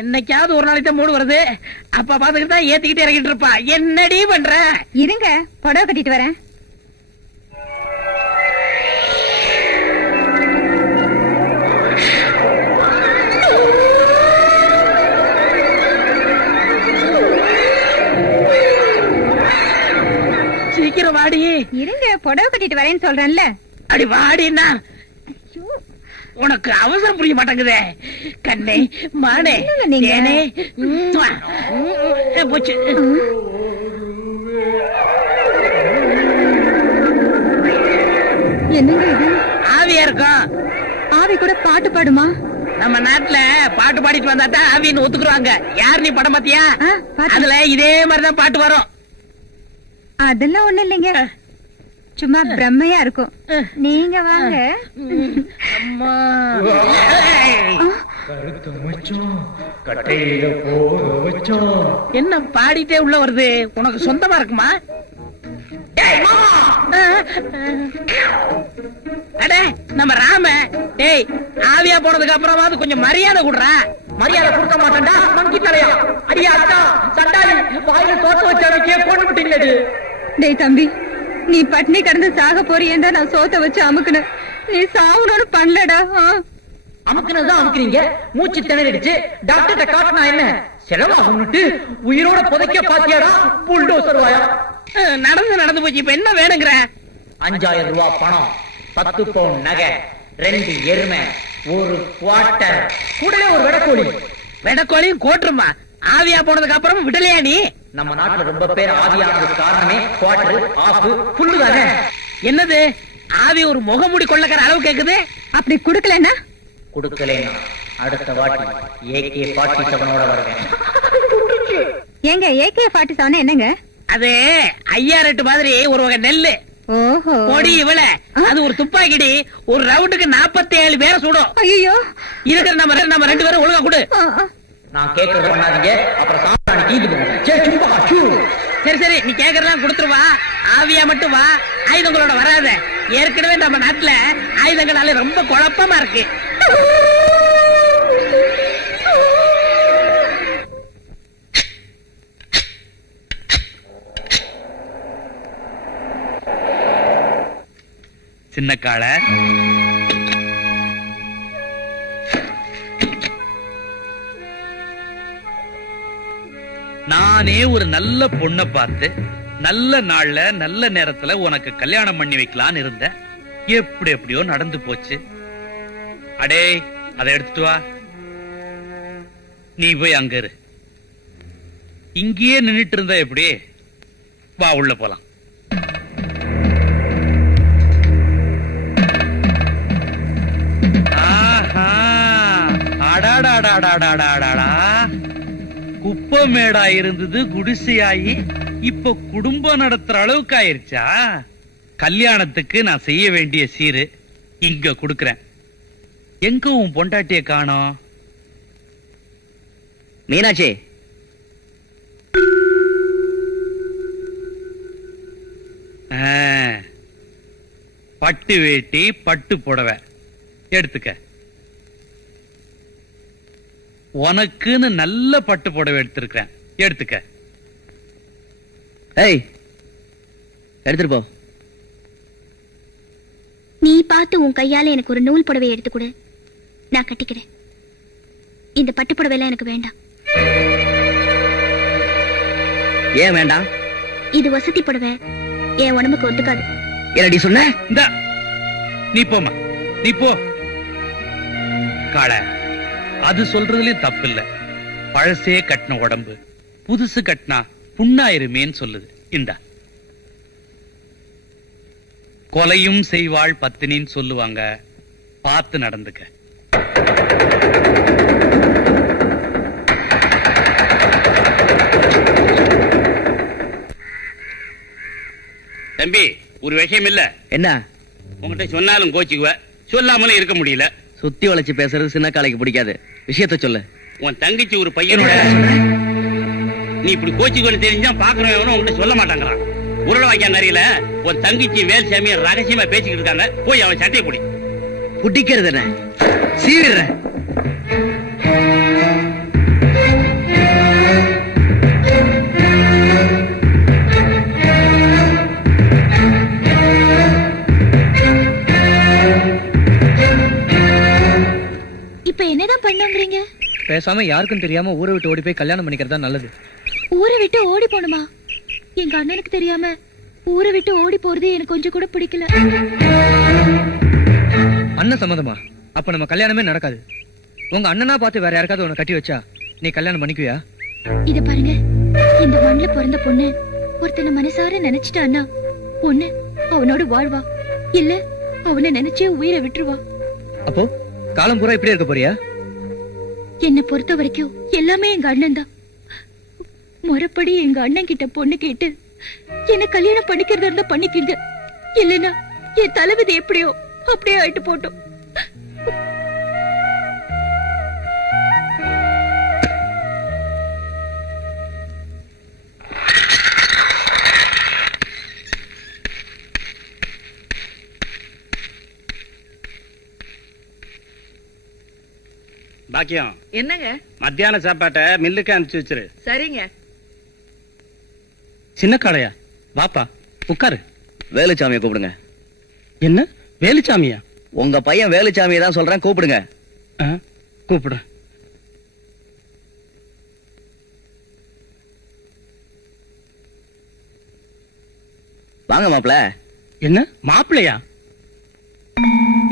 என்னைக்காவது ஒரு நாளைக்கு மூடு வருது. அப்ப பாத்துக்கிட்டு தான் ஏத்திக்கிட்டு இறங்கிட்டு இருப்பா. என்னடி பண்ற? இருங்க, புடவை கட்டிட்டு வரேன். சீக்கிரம் வாடி. இருங்க, புடவை கட்டிட்டு வரேன்னு சொல்றேன்ல. அடி வாடினா உனக்கு அவசரம் புரிய மாட்டேங்குதே. கண்ணே மானே தேனே போச்சு. என்னங்க இது? ஆவியா இருக்கும். ஆவி கூட பாட்டு பாடுமா? நம்ம நாட்டுல பாட்டு பாடிட்டு வந்தாட்டா ஆவின்னு ஒத்துக்குறாங்க. யார் நீ படம் பாத்தியா? அதுல இதே மாதிரிதான் பாட்டு வரும். அதெல்லாம் ஒண்ணு இல்லைங்க, சும்மா பிரம்மையா இருக்கும். நீங்க வாங்க. அம்மா என்ன பாடிட்டே உள்ள வருது? உனக்கு சொந்தமா இருக்குமா? அட நம்ம ராம, டேய் ஆவியா போனதுக்கு அப்புறமாவது கொஞ்சம் மரியாதை கொடுறா. மரியாதை கொடுக்க மாட்டேன்டா மங்கி தலையா. அடியா அக்கா சண்டாளி வாயில தோட்ட வச்சவனுக்கே போட்டு விட்டீங்களே. டேய் தம்பி, நீ பட்னி கடந்து சாக போறியேண்டா நான் சோத்த வச்சு அமுக்குன. நீ சாவுனோடு பண்ணலடா. அமுக்குனதுதான் அமுக்குறீங்க. மூச்சு திணறிடுச்சு. டாக்டர்கிட்ட காட்டினா என்ன செலவாகும்னுட்டு உயிரோட புதைக்க பாத்தியாடா புல்டோசர் வாயா. நடந்து போச்சு. இப்ப என்ன வேணுங்கிற? 5000 ரூபாய் பணம், 10 பவுன் நகை, 2 எருமை, 1 குவார்ட்டர், கூடவே ஒரு வெடக்கோழி. வெடக்கோழியும் கோட்டுருமா? ஆவியா போனதுக்கு அப்புறம் விடலையா நீ? நம்ம நாட்டுல ரொம்ப பேர் ஆவியானதுக்கு காரணமே குவார்ட்டர், ஆஃப், ஃபுல்லு தானே. என்னது ஆவி ஒரு முகமூடி கொள்ளக்கார அளவு கேக்குது? அப்படி குடுக்கலன்னா அடுத்த வாட்டி AK-47 வருவேன். ஏங்க AK-47 என்னங்க? அது 5008 மாதிரி ஒரு வகை நெல்லு. ஓஹோ. கொடி இவள அது ஒரு துப்பாக்கிடி. ஒரு ரவுண்டுக்கு 47 பேரை சுடும். ஐயோ, இருக்கிற நம்ம 2 பேரும் ஒழுங்கா கொடு. நான் கேக்குறது பண்ணாதீங்க, அப்புறம் சாப்பிடானு கீழ். சரி நீ கேக்குறதெல்லாம் கொடுத்துருவா. ஆவியா மட்டும் வா, ஆயுதங்களோட வராத. ஏற்கனவே நம்ம நாட்டுல ஆயுதங்களால ரொம்ப குழப்பமா இருக்கு. சின்ன காள நானே ஒரு நல்ல பொண்ணை பார்த்து நல்ல நாள்ல நல்ல நேரத்துல உனக்கு கல்யாணம் பண்ணி வைக்கலான்னு இருந்தேன். எப்படியோ நடந்து போச்சு. அடே அதை எடுத்துட்டு வா. நீ போய் அங்க இரு. இங்கேயே நின்னுட்டு இருந்தா எப்படி? வா உள்ள போலாம். குப்பமேடா இருந்தது குடிசையாயி இப்ப குடும்பம் நடத்துற அளவுக்கு ஆயிருச்சா? கல்யாணத்துக்கு நான் செய்ய வேண்டிய சீரு இங்க குடுக்கறேன். எங்க உன் பொண்டாட்டிய காணோம்? மீனாட்சி, பட்டு வேட்டி பட்டு புடவை எடுத்துக்க. உனக்குன்னு நல்ல பட்டு புடவை எடுத்திருக்கிறேன், எடுத்துக்க. ஏய், எடுத்துட்டு போ. நீ பார்த்து உன் கையால எனக்கு ஒரு நூல் புடவை எடுத்து கொடு, நான் கட்டிக்கிறேன். இந்த பட்டு புடவை எல்லாம் எனக்கு வேண்டாம். ஏன் வேண்டாம்? இது வசதி புடவை, என் உடம்புக்கு ஒத்துக்காது. என்னடி சொன்ன? நீ போமா, நீ போ. காள, அது சொல்றதுலயும் தப்பு இல்ல. பழசே கட்டின உடம்பு புதுசு கட்டினா புண்ணாயிருமேன்னு சொல்லுது. இந்தா, கொலையும் செய்வாள் பத்தினின்னு சொல்லுவாங்க. பார்த்து நடந்துக்க. தம்பி, ஒரு விஷயம் இல்ல. என்ன? உங்ககிட்ட சொன்னாலும் கோச்சுக்குவ, சொல்லாமலும் இருக்க முடியல. சுத்தி வளைச்சு பேசுறது சின்ன காலைக்கு பிடிக்காது. விஷயத்த சொல்லு. உன் தங்கச்சி ஒரு பையனோட நீ இப்படி கோச்சுக்கொண்டு தெரிஞ்சா பாக்குறவன் உங்ககிட்ட சொல்ல மாட்டாங்கிறான். உருளை வாய்க்கான் அறியல உன் தங்கச்சி வேல்சாமிய ரகசியமா பேசிக்கிட்டு இருக்காங்க. போய் அவன் சட்டையை குடி. புட்டிக்கிறது என்ன? சீவிடுறேன். இப்ப என்னதான் பண்ணுங்கிறீங்க? பேசாம யாருக்கும் தெரியாம ஊரை விட்டு ஓடி போய் கல்யாணம் பண்ணிக்கிறதா நல்லது. ஊரை விட்டு ஓடி போணுமா? எங்க அண்ணனுக்கு தெரியாம ஊரை விட்டு ஓடி போறது எனக்கு கொஞ்சம் கூட பிடிக்கல. அண்ணன் சம்மதமா? அப்ப நம்ம கல்யாணமே நடக்காது. உங்க அண்ணனா பார்த்து வேற யாருக்காவது உன்னை கட்டி வச்சா நீ கல்யாணம் பண்ணிக்குவியா? இத பாருங்க, இந்த மண்ணுல பிறந்த பொண்ணு ஒருத்தனை மனசார நினைச்சிட்டான்னா பொண்ணு அவனோட வாழ்வா, இல்ல அவனை நினைச்சே உயிரை விட்டுருவா. அப்போ காலம் பூரா இப்படியே இருக்க போறியா? என்னை பொறுத்த வரைக்கும் எல்லாமே எங்க அண்ணன் தான். முறைப்படி எங்க அண்ணன் கிட்ட பொண்ணு கேட்டு என்ன கல்யாணம் பண்ணிக்கிறதா இருந்தா பண்ணிக்கிங்க, இல்லைன்னா என் தலைவிதி எப்படியோ அப்படியே ஆயிட்டு போட்டோம். பாக்கியம், என்னங்க? மத்தியான சாப்பாட்டை மில்லுக்கு அனுப்பிச்சு வச்சிரு. சரிங்க. சின்ன காளையா, வாப்பா உட்காரு. வேலுச்சாமியை கூப்பிடுங்க. என்ன வேலுச்சாமியா? உங்க பையன் வேலுச்சாமியை தான் சொல்றேன், கூப்பிடுங்க. கூப்பிடுறேன். வாங்க மாப்பிள. என்ன மாப்பிள்ளையா?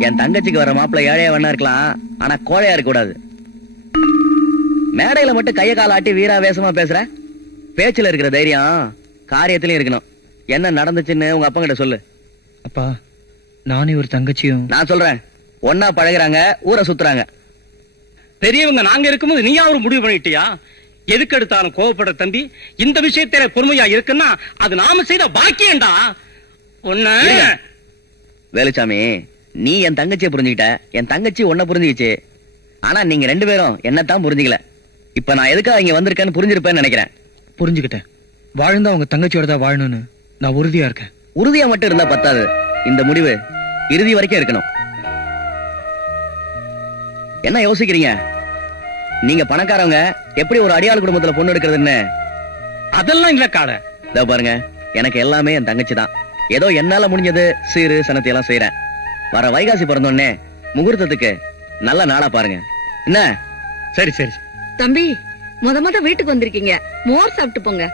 என் தங்கச்சிக்கு வர மாப்பிள ஏழையா வேணா இருக்கலாம், ஆனா கோழையா இருக்க கூடாது. மேடையில மட்டும் கைய கால ஆட்டி வீராவேசமா பேசுற, பேச்சுல இருக்கிற தைரியம் காரியத்திலயும் இருக்கணும். என்ன நடந்துச்சுன்னு உங்க அப்பா கிட்ட சொல்லு. அப்பா, நானே ஒரு தங்கச்சியும். நான் சொல்றேன், ஒன்னா பழகுறாங்க, ஊரை சுத்துறாங்க. பெரியவங்க நாங்க இருக்கும்போது நீயா ஒரு முடிவு பண்ணிட்டியா? எதுக்கு எடுத்தாலும் கோவப்படுற தம்பி, இந்த விஷயத்தில பொறுமையா இருக்குன்னா அது நாம செய்த பாக்கியம்டா. ஒண்ணு வேலுச்சாமி, நீ என் தங்கச்சியை புரிஞ்சுக்கிட்ட, என் தங்கச்சி உன்ன புரிஞ்சுக்கிச்சு. ஆனா நீங்க ரெண்டு பேரும் என்னத்தான் புரிஞ்சுக்கல. இப்ப நான் எதுக்காக இங்க வந்திருக்கேன்னு புரிஞ்சிருப்பேன்னு நினைக்கிறேன். புரிஞ்சுக்கிட்டேன். வாழ்ந்தா உங்க தங்கச்சியோட தான் வாழணும்னு நான் உறுதியா இருக்கேன். உறுதியா மட்டும் இருந்தா பத்தாது, இந்த முடிவு இறுதி வரைக்கும் இருக்கணும். என்ன யோசிக்கிறீங்க? நீங்க பணக்காரவங்க, எப்படி ஒரு அடியாள் குடும்பத்துல பொண்ணு எடுக்கிறதுன்னு? அதெல்லாம் இல்ல கால. இதோ பாருங்க, எனக்கு எல்லாமே என் தங்கச்சி தான். ஏதோ என்னால முடிஞ்சது சீரு சனத்தை எல்லாம் செய்யறேன். வர வைகாசி பிறந்தோடனே முகூர்த்தத்துக்கு நல்ல நாளா பாருங்க. என்ன? சரி சரி தம்பி, முத வீட்டுக்கு வந்திருக்கீங்க, மோர் சாப்பிட்டு போங்க.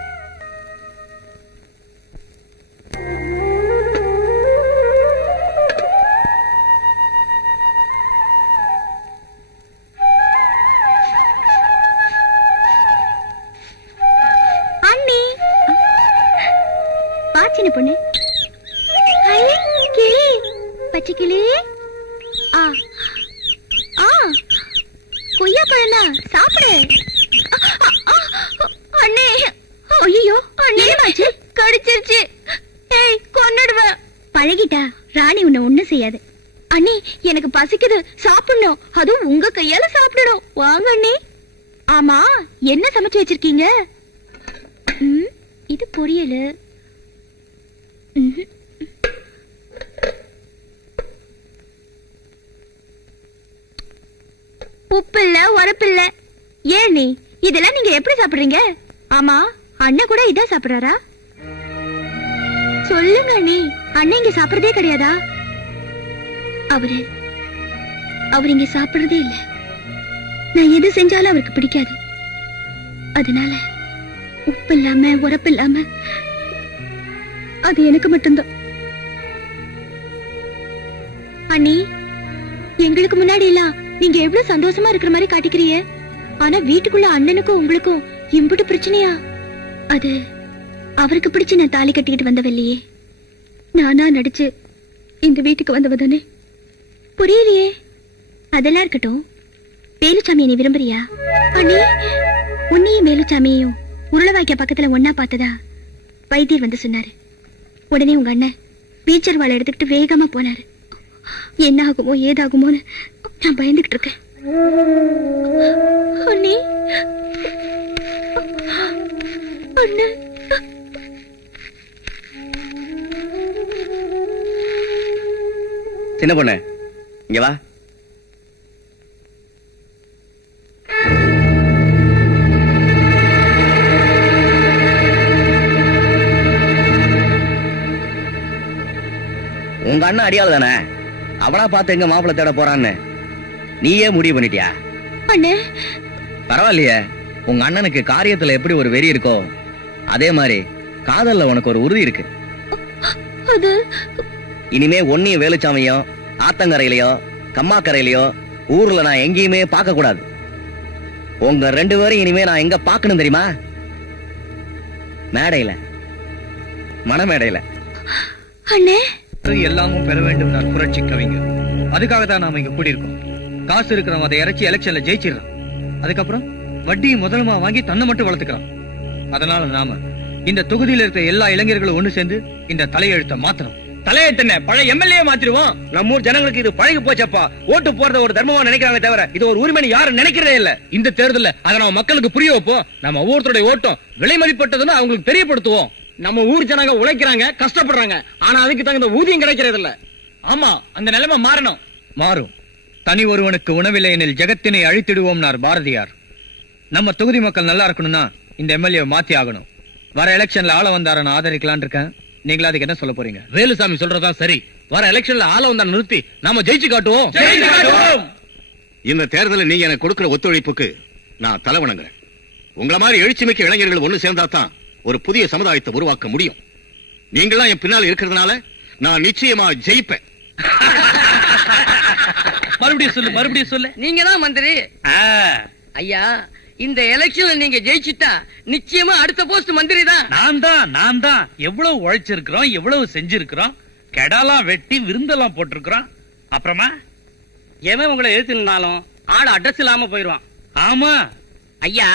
அண்ணி, பாச்சின பொண்ணு, கிளி, பச்சை கிளி. கொய்யா பழம் சாப்பிடு. அண்ணே, ஐயோ அண்ணே, கடிச்சிருச்சு. ஏய், கொன்னுடுவேன். பழகிட்டா ராணி உன்னை ஒண்ணும் செய்யாது. அண்ணே, எனக்கு பசிக்குது, சாப்பிடணும். அதுவும் உங்க கையால சாப்பிடணும். வாங்க அண்ணே. ஆமா, என்ன சமைச்சு வச்சிருக்கீங்க? இது பொரியல். உப்பு இல்ல, உரப்பு இல்ல. ஏன் நீ இதெல்லாம் நீங்க எப்படி சாப்பிடுறீங்க? ஆமா, அண்ணன் கூட இதான் சாப்பிடுறாரா? சொல்லுங்க நீ, அண்ணன் இங்க சாப்பிடுறதே கிடையாதா? அவர் இங்க சாப்பிடுறதே இல்ல. நான் எது செஞ்சாலும் அவருக்கு பிடிக்காது. அதனால உப்பு இல்லாம உரப்பு இல்லாம அது எனக்கு மட்டும்தான். அண்ணி, எங்களுக்கு முன்னாடி எல்லாம் நீங்க எவ்வளவு சந்தோஷமா இருக்கிற மாதிரி காட்டிக்கிறீங்க. ஆனா வீட்டுக்குள்ள அண்ணனுக்கும் உங்களுக்கும் இம்புட்டு பிரச்சனையா? அது அவருக்கு பிடிச்சு நான் தாலி கட்டிக்கிட்டு வந்தவில்லையே, நானா நடிச்சு இந்த வீட்டுக்கு வந்தவ தானே. புரியலையே. அதெல்லாம் இருக்கட்டும், வேலுச்சாமி நீ விரும்புறியா? அண்ணி, உன்னையும் வேலுச்சாமியையும் உருளவாய்க்க பக்கத்துல ஒன்னா பார்த்ததா வைத்தியர் வந்து சொன்னாரு. உடனே உங்க அண்ணன் பீச்சர் வாழை எடுத்துக்கிட்டு வேகமா போனாரு. என்ன ஆகுமோ ஏதாகுமோன்னு நான் பயந்துகிட்டு இருக்கேன். அண்ணி, அண்ணன், சின்ன பொண்ணு இங்க வா. உங்க அண்ணன் அடியாள் தானே, அவனா பார்த்து எங்க மாப்பிள்ளை தேட போறான்னு நீயே முடிவு பண்ணிட்டியா? அண்ணே பரவாயில்லையே, உங்க அண்ணனுக்கு காரியத்துல எப்படி ஒரு வெறி இருக்கோ அதே மாதிரி காதல்ல உனக்கு ஒரு உறுதி இருக்கு. அது இனிமே ஒன்னியும் வேலுச்சாமியும் ஆத்தங்கரையிலயோ கம்மாக்கரையிலயோ ஊர்ல நான் எங்கேயுமே பார்க்க கூடாது. உங்க 2 பேரும் இனிமே நான் எங்க பார்க்கணும் தெரியுமா? மேடையில, மணமேடையில. அண்ணே எல்லாமும் பெற வேண்டும் நான் புரட்சி கவிஞர். அதுக்காக தான் நாம இங்க கூடியிருக்கோம். காசு இருக்கிறவன் அதை இறைச்சி எலெக்ஷன்ல ஜெயிச்சிடறான். அதுக்கப்புறம் வட்டியும் முதலமா வாங்கி தன்னை மட்டும் வளர்த்துக்கிறான். அதனால நாம இந்த தொகுதியில இருக்கிற எல்லா இளைஞர்களும் ஒண்ணு சேர்ந்து இந்த தலையெழுத்தை மாத்தணும். தலையெழுத்தன பழைய எம்எல்ஏ மாத்திருவோம். நம்ம ஊர் ஜனங்களுக்கு இது பழகி போச்சப்பா. ஓட்டு போறத ஒரு தர்மமா நினைக்கிறாங்க தவிர இது ஒரு உரிமை யாரும் நினைக்கிறதே இல்ல. இந்த தேர்தல்ல அதை நம்ம மக்களுக்கு புரிய வைப்போம். நம்ம ஒவ்வொருத்தருடைய ஓட்டம் விலை மதிப்பட்டதுன்னு அவங்களுக்கு தெரியப்படுத்துவோம். நம்ம ஊர் ஜனங்க உழைக்கிறாங்க, கஷ்டப்படுறாங்க. ஆனா அதுக்கு தகுந்த ஊதியம் கிடைக்கிறது இல்ல. ஆமா, அந்த நிலைமை மாறணும். மாறும். தனி ஒருவனுக்கு உணவில்லை எனில் ஜெகத்தினை அழித்திடுவோம்னார் பாரதியார். நம்ம தொகுதி மக்கள் நல்லா இருக்கணும்னா இந்த எம்எல்ஏ மாத்தி ஆகணும். வர எலெக்ஷன்ல ஆள வந்தார ஆதரிக்கலான் இருக்கேன். நீங்களா அதுக்கு என்ன சொல்ல போறீங்க? வேலுசாமி சொல்றதான் சரி. வர எலெக்ஷன்ல ஆள வந்தா நிறுத்தி நாம ஜெயிச்சு காட்டுவோம். இந்த தேர்தலில் நீங்க எனக்கு கொடுக்கிற ஒத்துழைப்புக்கு நான் தலை வணங்குறேன். உங்கள மாதிரி எழுச்சிமிக்க இளைஞர்கள் ஒண்ணு சேர்ந்தா தான் ஒரு புதிய சமுதாயத்தை உருவாக்க முடியும். நீங்களாம் என் பின்னால் இருக்கிறதுனால நான் நிச்சயமா ஜெயிப்பேன். மறுபடியும் சொல்லு. நீங்க தான் மந்திரி. ஐயா, இந்த எலெக்ஷன்ல நீங்க ஜெயிச்சுட்டா நிச்சயமா அடுத்த போஸ்ட் மந்திரி தான். நான் தான் எவ்வளவு உழைச்சிருக்கிறோம், எவ்வளவு செஞ்சிருக்கிறோம். கெடாலாம் வெட்டி விருந்தெல்லாம் போட்டிருக்கிறோம். அப்புறமா எவன் உங்களை எழுத்துனாலும் ஆள் அட்ரஸ் இல்லாம போயிருவான். ஆமா ஐயா,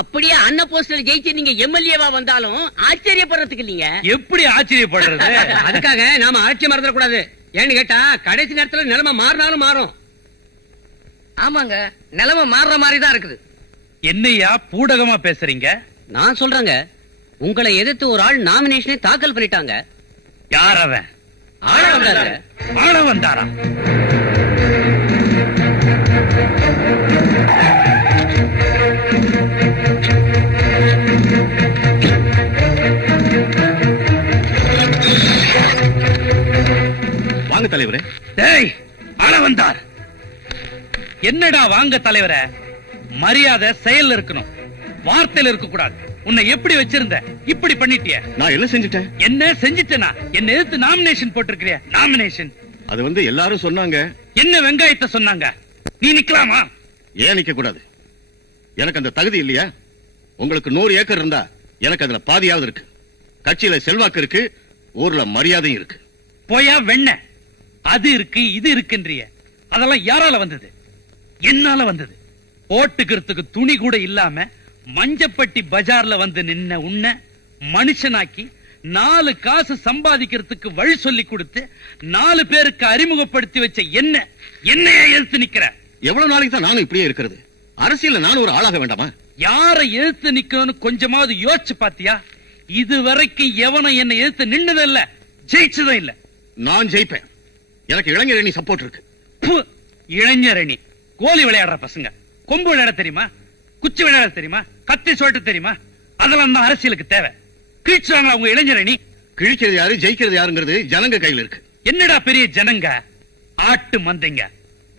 அப்படியே அன்ன போஸ்டர் ஜெயிச்சு நீங்க எம்எல்ஏவா வந்தாலும் ஆச்சரியப்படுறதுக்கு இல்லீங்க. எப்படி ஆச்சரியப்படுறது? அதுக்காக நாம ஆட்சி மறந்துட கூடாது. ஏன்னு கேட்டா கடைசி நேரத்துல நிலைமை மாறினாலும் மாறும். ஆமாங்க, நிலைமை மாறுற மாதிரி தான் இருக்குது. என்னையா பூடகமா பேசுறீங்க? நான் சொல்றேங்க, உங்களை எதிர்த்து ஒரு ஆள் நாமினேஷனை தாக்கல் பண்ணிட்டாங்க. யார் அவன்? ஆள வந்தாரா? வாங்க தலைவரே. டேய், ஆள வந்தார். என்னடா வாங்க தலைவரே? மரியாதை செயல் இருக்கணும், வார்த்தையில இருக்க கூடாது. உன்னை எப்படி வச்சிருந்த இப்படி பண்ணிட்டிய? நான் என்ன செஞ்சுட்டேன்? என்ன செஞ்சிட்டனா? என்ன எதிர்த்து நாமினேஷன் போட்டிருக்கிறிய? நாமினேஷன் அது எல்லாரும் சொன்னாங்க. என்ன வெங்காயத்தை சொன்னாங்க? நீ நிக்கலாமா? ஏன் நிக்க கூடாது? எனக்கு அந்த தகுதி இல்லையா? உங்களுக்கு 100 ஏக்கர் இருந்தா எனக்கு அதுல பாதியாவது இருக்கு. கட்சியில செல்வாக்கு இருக்கு, ஊர்ல மரியாதையும் இருக்கு. போயா வெண்ண, அது இருக்கு இது இருக்குன்றிய. அதெல்லாம் யாரால வந்தது? என்னால வந்தது. போட்டுக்கிறதுக்கு துணி கூட இல்லாம மஞ்சப்பட்டி பஜார்ல வந்து நின்ன உன்ன மனுஷனாக்கி 4 காசு சம்பாதிக்கிறதுக்கு வழி சொல்லி கொடுத்து 4 பேருக்கு அறிமுகப்படுத்தி வச்ச என்னைய எதிர்த்து நிக்கிற? எவ்வளவு நாளைக்கு தான் நானும் இப்படியே இருக்கிறது? அரசியல்ல நானும் ஒரு ஆளாக வேண்டாமா? யாரை எதிர்த்து நிக்கணும்னு கொஞ்சமாவது யோசிச்சு பாத்தியா? இதுவரைக்கும் எவனும் என்னை எதிர்த்து நின்னதில்ல, ஜெயிச்சதும் இல்ல. நான் ஜெயிப்பேன். எனக்கு இளைஞரணி சப்போர்ட் இருக்கு. இளைஞரணி கோலி விளையாடுற பசங்க. கொம்பு விளையாட தெரியுமா? குச்சி விளையாட தெரியுமா? கத்தி சொல்லிட்டு தெரியுமா? அதெல்லாம் தான் அரசியலுக்கு தேவை. கிழிச்சாங்களா உங்க இளைஞரணி? கிழிக்கிறது யாரு, ஜெயிக்கிறது யாருங்கிறது ஜனங்க கையில இருக்கு. என்னடா பெரிய ஜனங்க? ஆட்டு மந்தைங்க.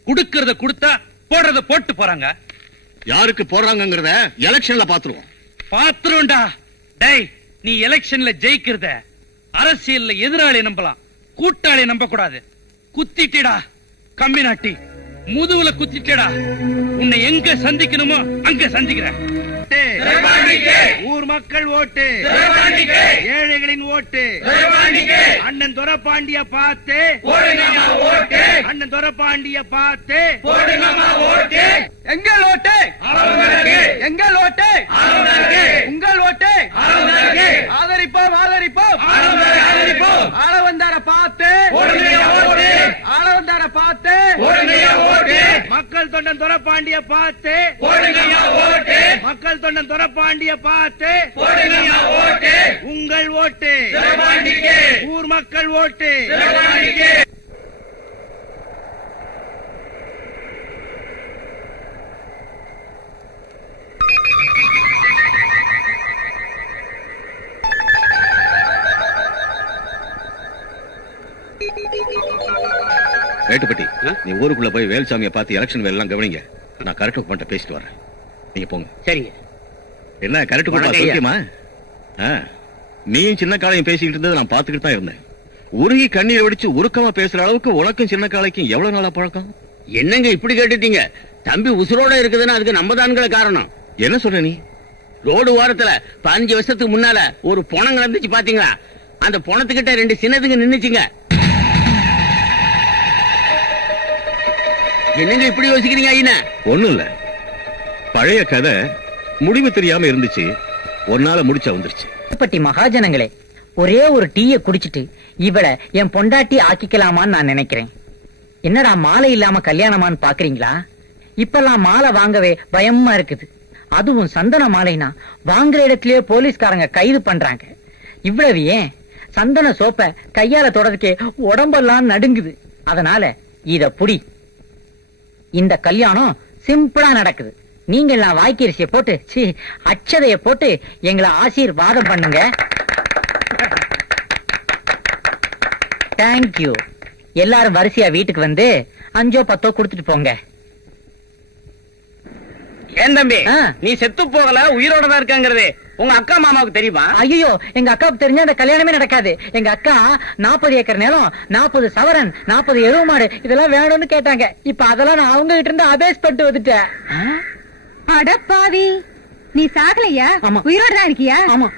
குடுக்கறத கொடுத்தா போடுறத போட்டு போறாங்க. யாருக்கு போடுறாங்கிறத எலெக்ஷன்ல பாத்துருவோம். பாத்துருவோம்டா. டேய், நீ எலெக்ஷன்ல ஜெயிக்கிறத அரசியல்ல எதிராளி நம்பலாம், கூட்டாளி நம்ப கூடாது. குத்திட்டா கம்பி நாட்டி முதுகுல குத்திட்டா. உன்னை எங்க சந்திக்கணுமோ அங்க சந்திக்கிறேன். ஊர் மக்கள் ஓட்டு, ஏழைகளின் ஓட்டு, அண்ணன் துரப்பாண்டிய பார்த்து, அண்ணன் துரப்பாண்டிய பார்த்து எங்கள் ஓட்டு, எங்கள் ஓட்டு, உங்கள் ஓட்டு, ஆதரிப்போம், ஆதரிப்போம், ஆள வந்தார பார்த்து, ஆள வந்தார பார்த்து, மக்கள் தொண்டன் துரப்பாண்டிய பார்த்து, மக்கள் தொண்டன் துரப்பாண்டிய பார்த்து உங்கள் ஓட்டு, ஊர் மக்கள் ஓட்டு. மேட்டுப்பட்டி, நீ ஊருக்குள்ள போய் வேல்சாமியை பார்த்து எலெக்ஷன் வேலையெல்லாம் கவனிங்க. நான் கரெக்ட் பண்ணிட்ட பேசிட்டு வரேன். நீங்க போங்க. சரிங்க. என்ன கரெக்ட் பண்ண சௌக்கியமா? நீயும் சின்ன காலையும் பேசிக்கிட்டு இருந்தது நான் பாத்துக்கிட்டு தான் இருந்தேன். உருகி கண்ணீரை வெடிச்சு உருக்கமா பேசுற அளவுக்கு உனக்கும் சின்ன காலைக்கும் எவ்வளவு நாளா பழக்கம்? என்னங்க இப்படி கேட்டுட்டீங்க? தம்பி உசுரோட இருக்குதுன்னா அதுக்கு நம்ம தான்கள காரணம். என்ன சொல்ற நீ? ரோடு ஓரத்துல 15 வருஷத்துக்கு முன்னால ஒரு பொணம் கிடந்துச்சு பாத்தீங்களா? அந்த பொணத்துக்கிட்ட 2 சின்னதுங்க நின்னுச்சுங்க. என்னங்க இப்படி யோசிக்கிறீங்க ஐயா? ஒண்ணும் இல்ல, பழைய கதை முடிவு தெரியாம இருந்துச்சு, ஒன்னால முடிச்சா வந்துருச்சு. பட்டி மகாஜனங்களே, ஒரே ஒரு டீய குடிச்சிட்டு இவளை என் பொண்டாட்டி ஆக்கிக்கலாமான்னு நான் நினைக்கிறேன். என்னடா மாலை இல்லாம கல்யாணமான்னு பாக்குறீங்களா? இப்பெல்லாம் மாலை வாங்கவே பயமா இருக்குது. அதுவும் சந்தன மாலைனா வாங்குற இடத்திலேயே போலீஸ்காரங்க கைது பண்றாங்க. இவ்வளவு ஏன், சந்தன சோப்ப கையால தொடர்க்கே உடம்பெல்லாம் நடுங்குது. அதனால இத புடி. இந்த கல்யாணம் சிம்பிளா நடக்குது. நீங்க எல்லாம் வாய்க்கரிசிய போட்டு அச்சதைய போட்டு எங்களை ஆசீர்வாதம் பண்ணுங்க. தேங்க்யூ. எல்லாரும் வரிசையா வீட்டுக்கு வந்து 5 10 கொடுத்துட்டு போங்க. ஏன் தம்பி நீ செத்து போகல, உயிரோட தான் இருக்காங்கிறது உங்க அக்கா மாமாவுக்கு தெரியுமா? ஐயோ, எங்க அக்காவுக்கு தெரிஞ்சா அந்த கல்யாணமே நடக்காது. எங்க அக்கா 40 ஏக்கர் நிலம், 40 சவரன், 40 எருவு மாடு இதெல்லாம் வேணும்னு கேட்டாங்க. இப்ப அதெல்லாம் நான் அவங்க கிட்ட இருந்து அபேஸ் பண்ணிட்டு வந்துட்டேன். அடப்பாவி, நீ சாகலையா? உயிரோட தான் இருக்கியா? ஆமா.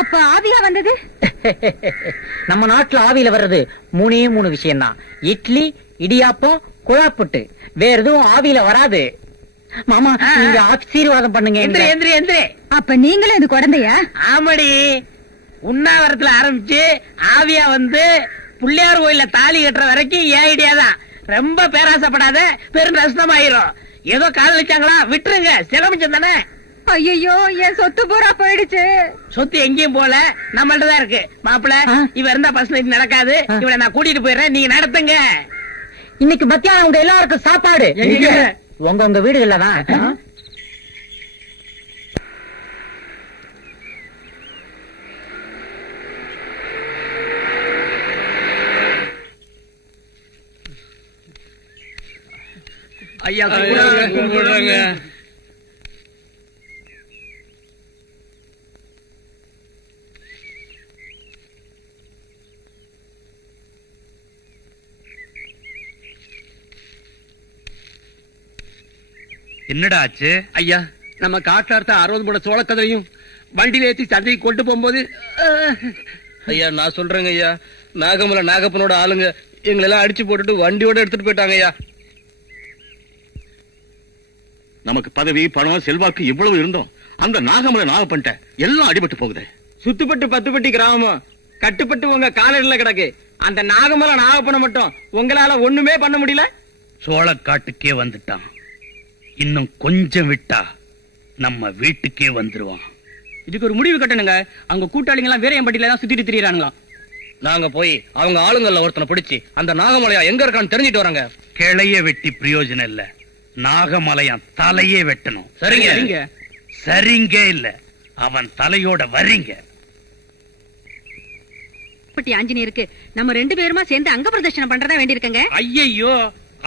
அப்ப ஆவியா வந்தது? நம்ம நாட்டுல ஆவியில வர்றது 3 விஷயம் தான். இட்லி, இடியாப்பம், குழாப்புட்டு. வேற எதுவும் ஆவியில வராது. மாமா, நீங்க ஆசீர்வாதம் பண்ணுங்க. அப்ப நீங்களும் இது குழந்தையா? ஆமாடி, உண்ணாவிரத்துல ஆரம்பிச்சு ஆவியா வந்து பிள்ளையார் கோயில தாலி கட்டுற வரைக்கும் ஏன் ஐடியா தான். ரொம்ப பேராசப்படாத, பெரும் நஷ்டமாயிரும். ஏதோ கால் வச்சாங்களா, விட்டுருங்க, சிலமிச்சம் தானே. ஐயோ, என் சொத்து பூரா போயிடுச்சு. சொத்து எங்கேயும் போல, நம்மள்ட்ட தான் இருக்கு. மாப்பிள்ள, இவ இருந்தா பஸ் நைட் நடக்காது. இவளை நான் கூட்டிட்டு போயிடுறேன், நீங்க நடத்துங்க. இன்னைக்கு மத்தியானம் உங்க எல்லாருக்கும் சாப்பாடு உங்க வீடுகள்ல தான். ஐயா கும்பிடுறாங்க. என்னடா ஆச்சு? ஐயா, நம்ம காட்டார்த்த 60 மூட சோளக்கதிரையும் வண்டியில ஏத்தி சந்தைக்கு கொண்டு போகும்போது ஐயா நான் சொல்றேங்க ஐயா, நாகமலை நாகப்பனோட ஆளுங்க எங்களை எல்லாம் அடிச்சு போட்டுட்டு வண்டியோட எடுத்துட்டு போயிட்டாங்க ஐயா. நமக்கு பதவி, பணம், செல்வாக்கு இவ்வளவு இருந்தோம், அந்த நாகமலை நாகப்பன்ட்ட எல்லாம் அடிபட்டு போகுது. சுத்துப்பட்டு 10 பட்டி கிராமம் கட்டுப்பட்டு உங்க காலடியில கிடக்கு. அந்த நாகமலை நாகப்பனை மட்டும் உங்களால ஒண்ணுமே பண்ண முடியல. சோளக்காட்டுக்கே வந்துட்டான். இன்னும் கொஞ்சம் விட்டா நம்ம வீட்டுக்கே வந்துருவான். இதுக்கு ஒரு முடிவு கட்டணுங்க. அவங்க கூட்டாளிங்க எல்லாம் வேறையம்பட்டியில தான் சுத்திட்டு திரியறாங்களாம். நாங்க போய் அவங்க ஆளுங்கள்ல ஒருத்தனை பிடிச்சி அந்த நாகமலையா எங்க இருக்கான்னு தெரிஞ்சிட்டு வராங்க. கிளைய வெட்டி பிரயோஜனம் இல்ல, நாகமலையான் தலையே வெட்டணும். சரிங்க. சரிங்க இல்ல, அவன் தலையோட வரீங்க. ஆஞ்சநேயருக்கு நம்ம 2 பேருமா சேர்ந்து அங்க பிரதர்ஷனம் பண்றதா வேண்டி இருக்குங்க. ஐயோ,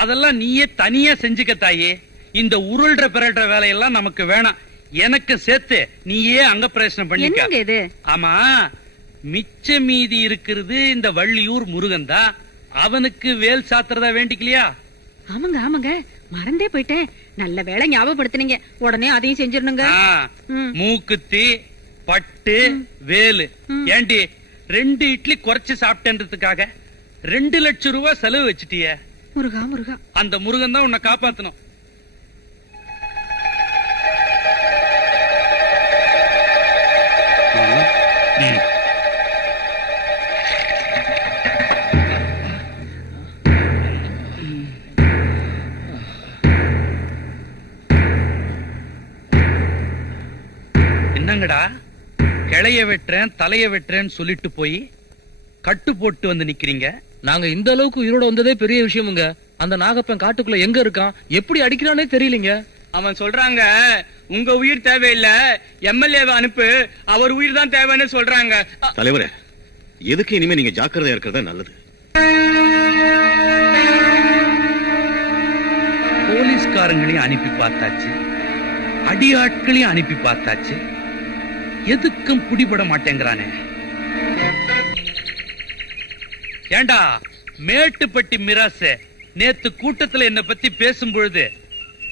அதெல்லாம் நீயே தனியா செஞ்சுக்க தாயே. இந்த உருள்ற பிறல்ற வேலையெல்லாம் நமக்கு வேணாம். எனக்கு சேர்த்து நீயே அங்க பிரதர்ஷனம் பண்ணிக்க. இது ஆமா, மிச்ச மீதி இருக்கிறது இந்த வள்ளியூர் முருகன் தான். அவனுக்கு வேல் சாத்துறதா வேண்டிக்கலையா? ஆமாங்க, மறந்தே போயிட்டேன். நல்ல வேலை ஞாபகப்படுத்தினீங்க. உடனே அதையும் செஞ்சிடணுங்க. மூக்குத்தி, பட்டு, வேலு. ஏண்டி 2 இட்லி குறைச்சு சாப்பிட்டேன்றதுக்காக 2 லட்சம் ரூபாய் செலவு வச்சுட்டிய. முருகா, அந்த முருகன் தான் உன்னை காப்பாத்தணும். என்னங்கடா, கிளைய வெட்டுறேன் தலைய வெட்டுறேன்னு சொல்லிட்டு போய் கட்டு போட்டு வந்து நிக்கிறீங்க. நாங்க இந்த அளவுக்கு உயிரோட வந்ததே பெரிய விஷயமுங்க. அந்த நாகப்பன் காட்டுக்குள்ள எங்க இருக்கான், எப்படி அடிக்கிறானே தெரியலீங்க. அவன் சொல்றாங்க, உங்க உயிர் தேவையில்ல, எம்எல்ஏவை அனுப்பு, அவர் உயிர் தான் தேவைன்னு சொல்றாங்க. தலைவரே, எதுக்கு இனிமே நீங்க ஜாக்கிரதையா இருக்கிறதா நல்லது. வேலைக்காரங்களையும் அனுப்பி பார்த்தாச்சு, அடியாட்களையும் அனுப்பி பார்த்தாச்சு, எதுக்கும் பிடிபட மாட்டேங்கிறானே. ஏண்டா மேட்டுப்பட்டி மிராசே, நேத்து கூட்டத்துல என்ன பத்தி பேசும் பொழுது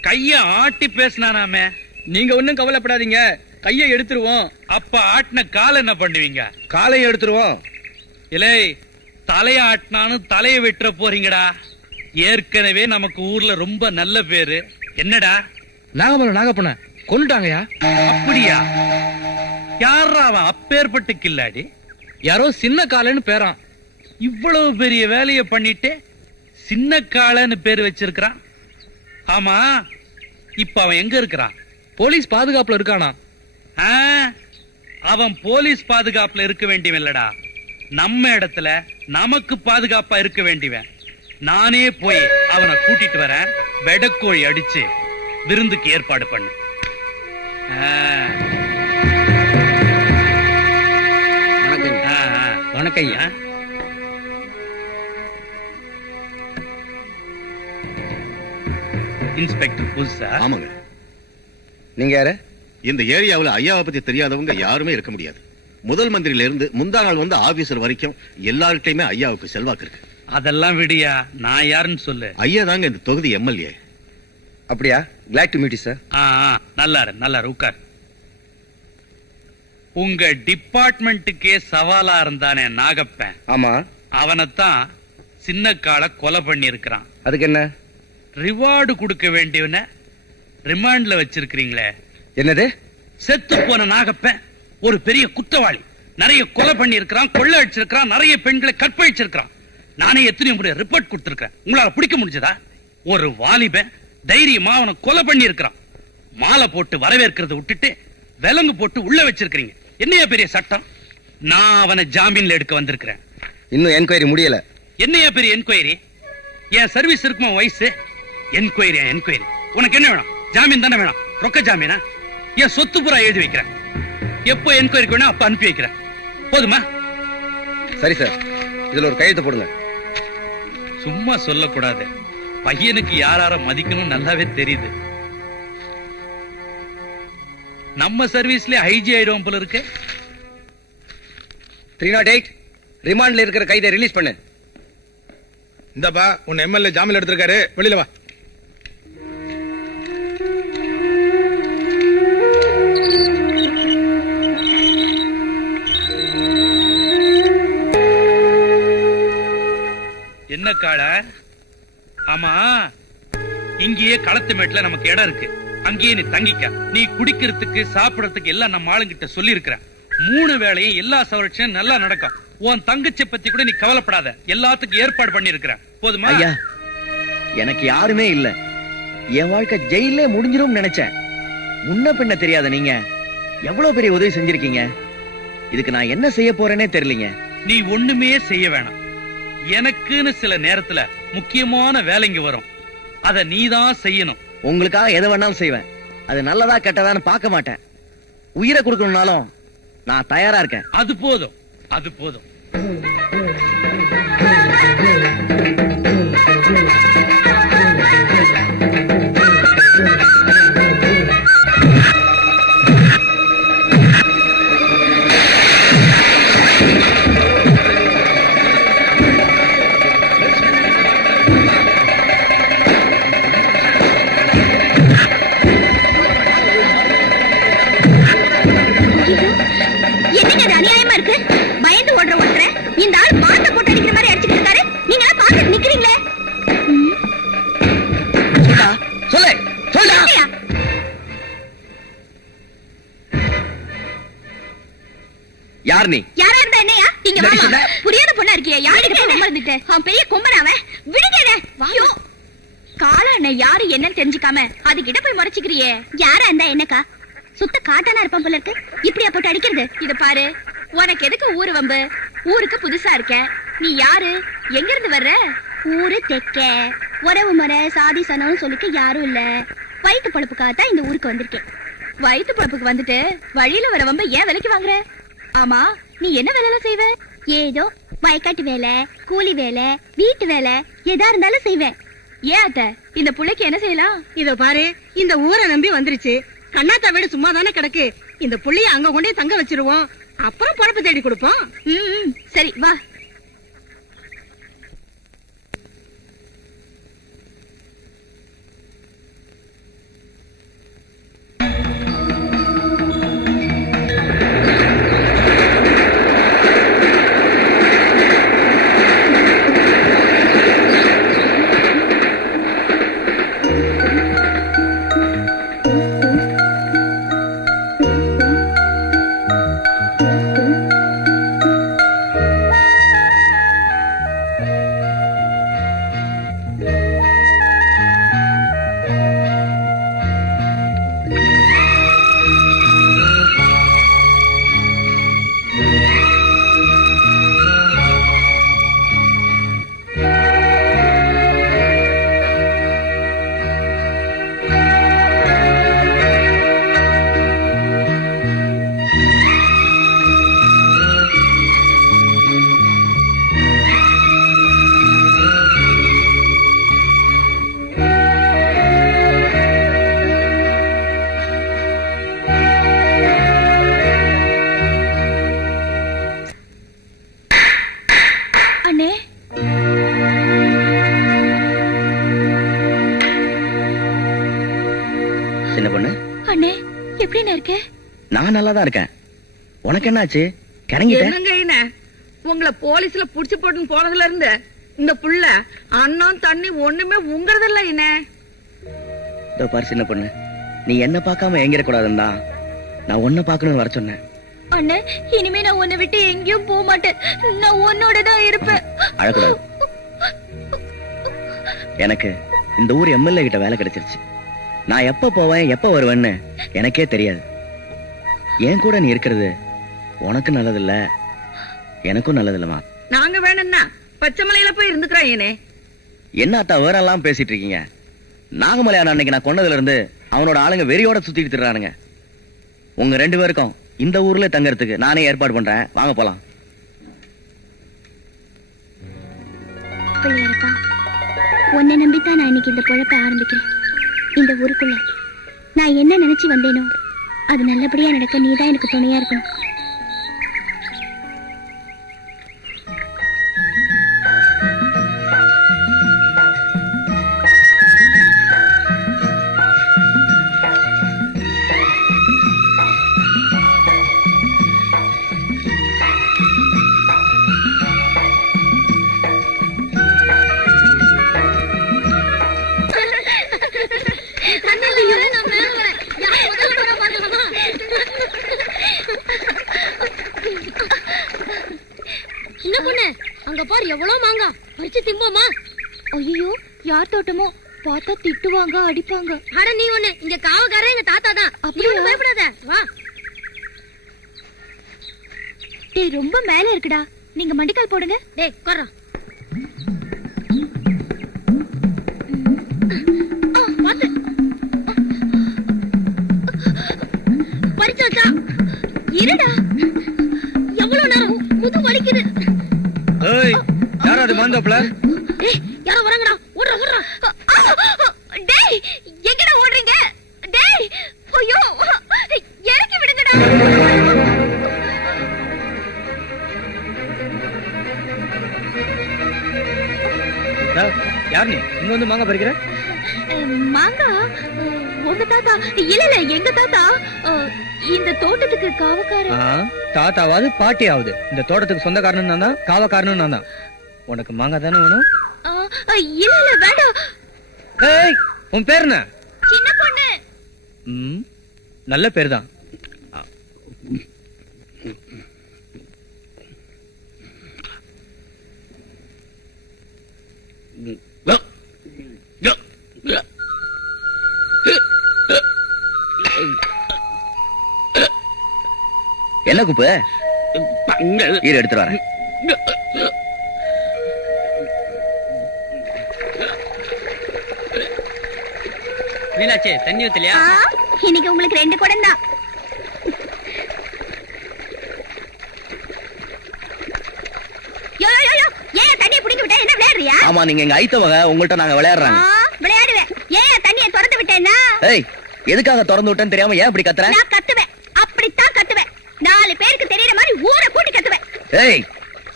கைய ஆட்டி பேசினானாமே. நீங்க ஒண்ணும் கவலைப்படாதீங்க, கையை எடுத்துருவோம். அப்ப ஆட்டின காலை என்ன பண்ணுவீங்க? காலையை எடுத்துருவோம். இலை தலைய ஆட்டினானு தலைய வெட்டுற போறீங்கடா. ஏற்கனவே நமக்கு ஊர்ல ரொம்ப நல்ல பேரு. என்னடா நாகப்பண்ண கொண்டுட்டாங்கயா? அப்படியா? யாரா அவன் அப்பேற்பட்டு கில்லாடி? யாரோ சின்ன காலன்னு பேரான். இவ்வளவு பெரிய வேலைய பண்ணிட்டு சின்ன காலன்னு பேரு வச்சிருக்கான். ஆமா, இப்ப அவன் எங்க இருக்கிறான்? போலீஸ் பாதுகாப்புல இருக்கானா? அவன் போலீஸ் பாதுகாப்புல இருக்க வேண்டியவன் இல்லடா, நம்ம இடத்துல நமக்கு பாதுகாப்பா இருக்க வேண்டியவன். நானே போய் அவனை கூட்டிட்டு வரேன். வெடக்கோழி அடிச்சு விருந்துக்கு ஏற்பாடு பண்ணு. வணக்கம் ஐயா. இன்ஸ்பெக்டர் புதுசா? ஆமாங்க. நீங்க யாரு? இந்த ஏரியாவுல ஐயாவை பத்தி தெரியாதவங்க யாருமே இருக்க முடியாது. முதல் மந்திரியில இருந்து முந்தா நாள் வந்த ஆபீசர் வரைக்கும் எல்லார்கிட்டயுமே ஐயாவுக்கு செல்வாக்கு இருக்கு. அதெல்லாம் விடியா, நான் யாருன்னு சொல்லு. ஐயா தாங்க இந்த தொகுதி எம்எல்ஏ. அப்படியா? Glad to meet you sir. நல்லாரு உட்கார். உங்க டிபார்ட்மெண்ட்டுக்கே சவாலா இருந்தானே நாகப்பன். ஆமா. அவனைத்தான் சின்ன கால கொலை பண்ணி இருக்கிறான். அதுக்கு என்ன? ரிவார்டு கொடுக்க வேண்டியவன ரிமாண்ட்ல வச்சிருக்கீங்களே. என்னது? செத்து போன நாகப்பன் ஒரு பெரிய குற்றவாளி. நிறைய கொலை பண்ணி இருக்கிறான், கொள்ளை அடிச்சிருக்கான், நிறைய பெண்களை கற்பழிச்சிருக்கான். நானே எத்தனை முறை ரிப்போர்ட் கொடுத்திருக்கேன். உங்களால பிடிக்க முடிஞ்சதா? ஒரு வாலிபன் தைரியமா அவனை கொலை பண்ணி இருக்கிறான். மாலை போட்டு வரவேற்கிறத விட்டுட்டு விலங்கு போட்டு உள்ள வச்சிருக்கீங்க. என்னையா பெரிய சட்டம்? நான் அவனை ஜாமீன்ல எடுக்க வந்திருக்கிறேன். இன்னும் என்கொயரி முடியல. என்னையா பெரிய என்கொயரி? என் சர்வீஸ் இருக்குமா வயசு? என்கொயரி உனக்கு என்ன வேணும்? ஜாமீன் தானே வேணும்? ரொக்க ஜாமீனா? என் சொத்து புறா எழுதி வைக்கிறேன். எப்போ என்கொயரிக்கு வேணும் அப்ப அனுப்பி வைக்கிறேன். போதுமா? சரி சார், இதுல ஒரு கையெழுத்து போடுங்க. சும்மா சொல்லக்கூடாது. பையனுக்கு யார மதிக்கணும் நல்லாவே தெரியுது. நம்ம சர்வீஸ்ல ஐஜி ஆயிடும் போல இருக்கு. 308 ரிமாண்ட்ல இருக்கிற கைதை ரிலீஸ் பண்ணு. இந்தப்பா உன் எம்எல்ஏ ஜாமீன் எடுத்திருக்காரு, வெளியில வா. என்ன கால? ஆமா, இங்கேயே களத்து மேட்ல நமக்கு இடம் இருக்கு. அங்கேயே நீ தங்கிக்க. நீ குடிக்கிறதுக்கு சாப்பிடறதுக்கு எல்லாம் நம்ம ஆளுங்கிட்ட சொல்லி இருக்கிற. 3 வேளையும் எல்லா சௌரட்சம் நல்லா நடக்கும். உன் தங்கச்சி பத்தி கூட நீ கவலைப்படாத, எல்லாத்துக்கும் ஏற்பாடு பண்ணி இருக்கிற. போதுமா? ஐயா, எனக்கு யாருமே இல்ல. என் வாழ்க்கை ஜெயிலே முடிஞ்சிரும் நினைச்சேன். முன்ன பின்ன தெரியாத நீங்க எவ்வளவு பெரிய உதவி செஞ்சிருக்கீங்க. இதுக்கு நான் என்ன செய்ய போறேனே தெரியலீங்க. நீ ஒண்ணுமே செய்ய வேணாம். எனக்குன்னு சில நேரத்துல முக்கியமான வேலைங்க வரும். அத நீதான் செய்யணும். உங்களுக்காக எதை வேணாலும் செய்வேன். அது நல்லதா கெட்டதான்னு பார்க்க மாட்டேன். உயிரை கொடுக்கணும்னாலும் நான் தயாரா இருக்கேன். அது போதும், அது போதும். யார் நீ? யாரா இருந்தா என்னையா? இங்க வாமா. புரியாத பொண்ணா இருக்கியா? யாருக்கு மறந்துட்டேன். அவன் பெரிய கொம்பனாவன். விடுங்கடா. வாயோ. கால அண்ணன் யாரு என்னன்னு தெரிஞ்சுக்காம அதுகிட்ட போய் முறைச்சுக்கிறியே. யாரா இருந்தா என்னக்கா? சுத்த காட்டானா இருப்பான் போல இருக்கு. இப்படியா போட்டு அடிக்கிறது? இத பாரு, உனக்கு எதுக்கு ஊரு வம்பு? ஊருக்கு புதுசா இருக்க. நீ யாரு? எங்க இருந்து வர்ற? ஊரு தெக்க. உறவு முறை சாதி சனம்னு சொல்லிக்க யாரும் இல்ல. வயிற்று பழப்புக்காகத்தான் இந்த ஊருக்கு வந்திருக்கேன். வயிற்று பழப்புக்கு வந்துட்டு வழியில வர வம்ப ஏன் விலைக்கு வாங்குற? ஆமா, நீ என்ன வேலை செய்வ? ஏதோ வயக்காட்டு வேலை, கூலி வேலை, வீட்டு வேலை எதா இருந்தாலும் செய்வேன். ஏன் அத்தை, இந்த புள்ளைக்கு என்ன செய்யலாம்? இத பாரு, இந்த ஊரை நம்பி வந்துருச்சு. கண்ணாத்தா வீடு சும்மா தானே கிடக்கு. இந்த புள்ளைய அங்க கொண்டே தங்க வச்சிருவோம். அப்புறம் பொழப்பு தேடி கொடுப்போம். சரி வா. நான் நல்லாதான் இருக்கேன். உனக்கு என்னாச்சு? என்னங்க உங்களை போலீஸ்ல புடிச்சு போட்டு போனதுல இருந்து இந்த புள்ள அண்ணன் தண்ணி ஒண்ணுமே உங்கறதில்ல. என்ன பாரு சின்ன பொண்ணு, நீ என்ன பாக்காம எங்கிட கூடாதுன்னா நான் உன்ன பாக்கணும்னு வர சொன்னேன். அண்ணே, இனிமே நான் உன்னை விட்டு எங்கேயும் போக மாட்டேன். நான் உன்னோட தான் இருப்பேன். அழக்கூடாது. எனக்கு இந்த ஊர் எம்எல்ஏ கிட்ட வேலை கிடைச்சிருச்சு. நான் எப்ப போவேன் எப்ப வருவேன்னு எனக்கே தெரியாது. என் கூட நீ இருக்கிறது உனக்கு நல்லதில்ல, எனக்கும் நல்லதில்லமா. நாங்க வேணும்னா பச்சை மலையில போய் இருந்துக்கிறேன். என்ன அத்தா வேற எல்லாம் பேசிட்டு இருக்கீங்க? நாகமலையான அன்னைக்கு நான் கொண்டதுல இருந்து அவனோட ஆளுங்க வெறியோட சுத்திட்டு திர்றானுங்க. உங்க 2 பேருக்கும் இந்த ஊர்ல தங்கறதுக்கு நானே ஏற்பாடு பண்றேன். வாங்க போலாம். உன்னை நம்பித்தான் நான் இன்னைக்கு இந்த பொழப்ப ஆரம்பிக்கிறேன். இந்த ஊருக்குள்ள நான் என்ன நினைச்சு வந்தேனோ அது நல்லபடியா நடக்க நீதான் எனக்கு துணையா இருக்கணும். யார் தோட்டமோ பார்த்தா திட்டுவாங்க, அடிப்பாங்க. அட நீ ஒண்ணு, இங்க காவக்காரன் எங்க தாத்தா தான். நீ ஒண்ணு பயப்படாத, வா. டேய், ரொம்ப மேல இருக்குடா, நீங்க மண்டிக்கால் போடுங்க. டேய் கொறா. பாத்து பறிச்சாச்சா? இருடா, எவ்வளவு நேரம் முது வலிக்குது. ஏய், யாரா அது மாந்தோப்ல? டேய், யாரோ வராங்கடா. ஓடுறா ஓடுறா. டேய், எங்கடா ஓடுறீங்க? டேய், ஐயோ, இறக்கி விடுங்கடா. யார் நீ இங்க வந்து மாங்காய் பறிக்கிற? மாங்கா உங்க தாத்தா? இல்ல இல்ல, எங்க தாத்தா. இந்த தோட்டத்துக்கு காவக்காரன். தாத்தாவாது பாட்டியாவது இந்த தோட்டத்துக்கு சொந்தக்காரனும் நான் தான், காவக்காரனும் நான் தான். உனக்கு மாங்காய் தானே வேணும்? இல்ல இல்ல, வேண்டாம். ஏய், உன் பேர் என்ன? சின்ன பொண்ணு. நல்ல பேர் தான். என்ன குப்பு? ஈர எடுத்துட்டு வரேன். மீனாட்சி, தண்ணி ஊத்தலையா? இன்னைக்கு உங்களுக்கு 2 குடம் தான். ஏன் தண்ணி பிடிக்க விட்டா என்ன விளையாடுறீங்க? விளையாடுறியா? ஆமா, நீங்க எங்க ஐத்தவங்க, உங்கள்ட்ட நாங்க விளையாடுறாங்க. விளையாடுவேன். ஏன் தண்ணியை திறந்து விட்டேன்னா? ஏய், எதுக்காக திறந்து விட்டேன்னு தெரியாம ஏன் இப்படி கத்துற? நான் கத்துவேன், அப்படித்தான் கத்துவேன். 4 பேருக்கு தெரியற மாதிரி ஊரை கூட்டி கத்துவேன். ஏய்,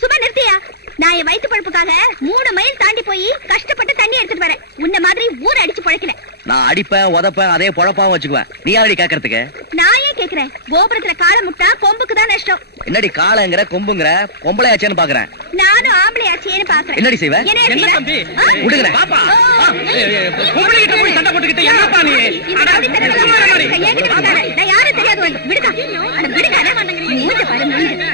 சும்மா நிறுத்தியா? நான் என் வயிற்று பழப்புக்காக 3 மைல் தாண்டி போய் கஷ்டப்பட்டு தண்ணி எடுத்துட்டு வரேன். உன்ன மாதிரி ஊரை அடிச்சு பழைக்கல. நான் அடிப்பேன், உதப்பேன், அதே பொழப்பாவும் வச்சுக்குவேன். நீ யாரடி கேக்குறதுக்கு? நான் ஏன் கேக்குறேன்? கோபுரத்துல காலை முட்டா கொம்புக்கு தான் நஷ்டம். என்னடி காலங்கிற கொம்புங்கிற? பொம்பளையாச்சேன்னு பாக்குறேன். நானும் ஆம்பளையாச்சேன்னு பாக்குறேன். என்னடி செய்வ? என்ன தம்பி விடுங்க பாப்பா, பொம்பளை கிட்ட போய் சண்டை போட்டுக்கிட்டு என்னப்பா நீ? நான் யாரும் தெரியாது. விடுக்கா, விடுக்கா. மூஞ்ச பாரு, மூஞ்ச.